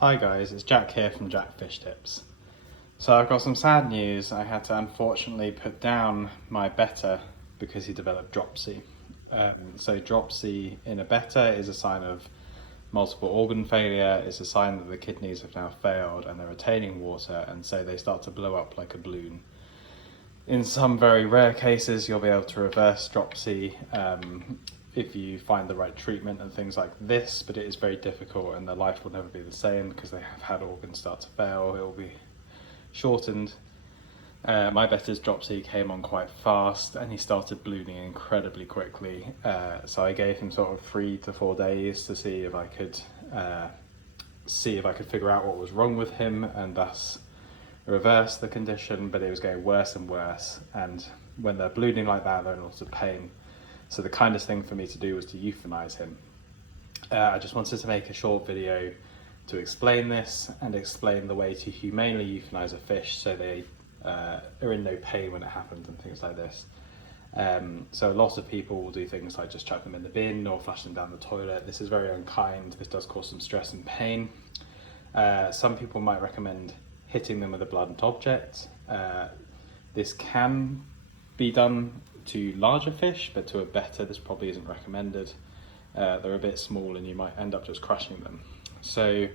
Hi guys, it's Jack here from Jack Fish Tips. So I've got some sad news. I had to unfortunately put down my betta because he developed dropsy. So dropsy in a betta is a sign of multiple organ failure. It's a sign that the kidneys have now failed and they're retaining water, and so they start to blow up like a balloon. In some very rare cases, you'll be able to reverse dropsy if you find the right treatment and things like this, but it is very difficult and their life will never be the same because they have had organs start to fail. It will be shortened. My betta's dropsy came on quite fast and he started ballooning incredibly quickly. So I gave him sort of 3 to 4 days to see if I could figure out what was wrong with him and thus reverse the condition, but it was getting worse and worse. And when they're ballooning like that, they're in lots of pain. So the kindest thing for me to do was to euthanize him. I just wanted to make a short video to explain this and explain the way to humanely euthanize a fish so they are in no pain when it happens and things like this. So a lot of people will do things like just chuck them in the bin or flush them down the toilet. This is very unkind. This does cause some stress and pain. Some people might recommend hitting them with a blunt object. This can be done to larger fish, but to a betta this probably isn't recommended. They're a bit small and you might end up just crushing them. So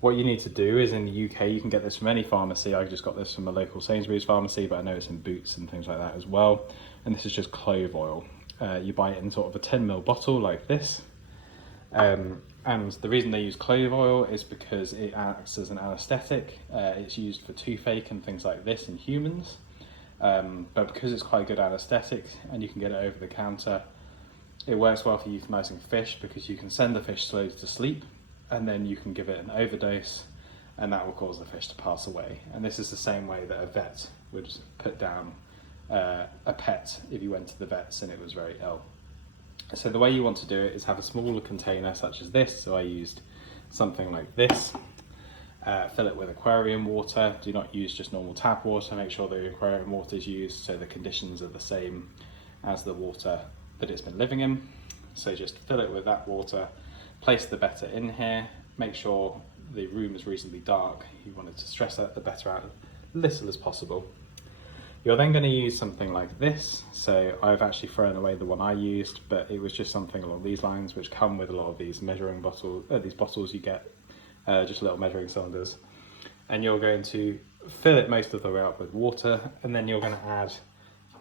what you need to do is, in the UK you can get this from any pharmacy. I just got this from a local Sainsbury's pharmacy, but I know it's in Boots and things like that as well. And this is just clove oil. You buy it in sort of a 10ml bottle like this. And the reason they use clove oil is because it acts as an anaesthetic. It's used for toothache and things like this in humans. But because it's quite a good anaesthetic and you can get it over the counter, it works well for euthanizing fish because you can send the fish slowly to sleep and then you can give it an overdose and that will cause the fish to pass away. And this is the same way that a vet would put down a pet if you went to the vets and it was very ill. So the way you want to do it is have a smaller container such as this. So I used something like this. Fill it with aquarium water. Do not use just normal tap water. Make sure the aquarium water is used so the conditions are the same as the water that it's been living in. So just fill it with that water, place the betta in here, make sure the room is reasonably dark. You want it to stress out the betta out as little as possible. You're then going to use something like this. So I've actually thrown away the one I used, but it was just something along these lines, which come with a lot of these measuring bottles, these bottles you get. Just little measuring cylinders, and you're going to fill it most of the way up with water, and then you're going to add,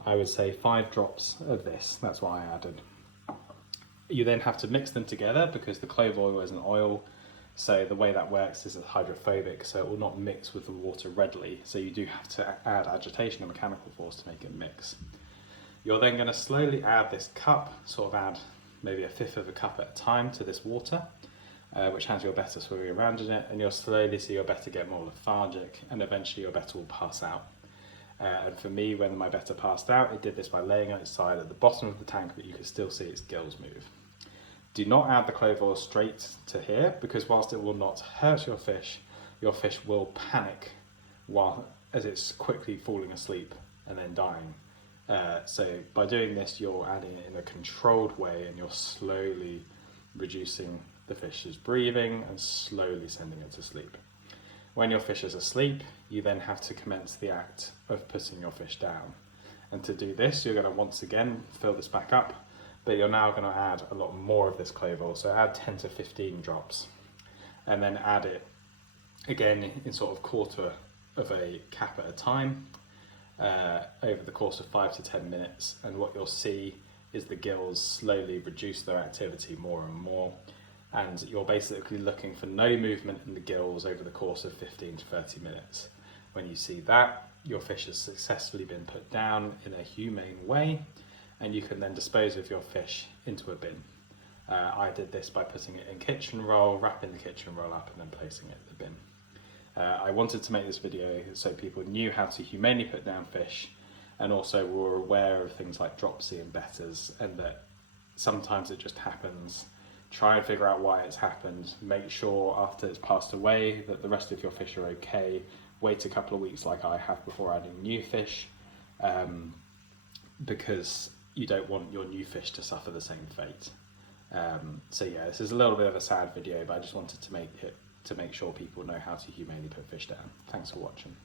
I would say, 5 drops of this. That's what I added. You then have to mix them together because the clove oil is an oil, so the way that works is it's hydrophobic, so it will not mix with the water readily, so you do have to add agitation and mechanical force to make it mix. You're then going to slowly add this cup, sort of add maybe 1/5 of a cup at a time to this water, which has your betta swimming around in it, and you'll slowly see your betta get more lethargic and eventually your betta will pass out. And for me, when my betta passed out, it did this by laying on its side at the bottom of the tank, but you could still see its gills move. Do not add the clove oil straight to here, because whilst it will not hurt your fish will panic as it's quickly falling asleep and then dying. So by doing this, you're adding it in a controlled way and you're slowly reducing the fish's breathing and slowly sending it to sleep. When your fish is asleep, you then have to commence the act of putting your fish down. And to do this, you're going to once again fill this back up, but you're now going to add a lot more of this clove oil. So add 10 to 15 drops, and then add it again in sort of 1/4 of a cap at a time over the course of 5 to 10 minutes. And what you'll see is the gills slowly reduce their activity more and more. And you're basically looking for no movement in the gills over the course of 15 to 30 minutes. When you see that, your fish has successfully been put down in a humane way, and you can then dispose of your fish into a bin. I did this by putting it in kitchen roll, wrapping the kitchen roll up, and then placing it in the bin. I wanted to make this video so people knew how to humanely put down fish, and also were aware of things like dropsy and bettas, and that sometimes it just happens. Try and figure out why it's happened. Make sure after it's passed away that the rest of your fish are okay. Wait a couple of weeks like I have before adding new fish, because you don't want your new fish to suffer the same fate. So yeah, this is a little bit of a sad video, but I just wanted to make it to make sure people know how to humanely put fish down. Thanks for watching.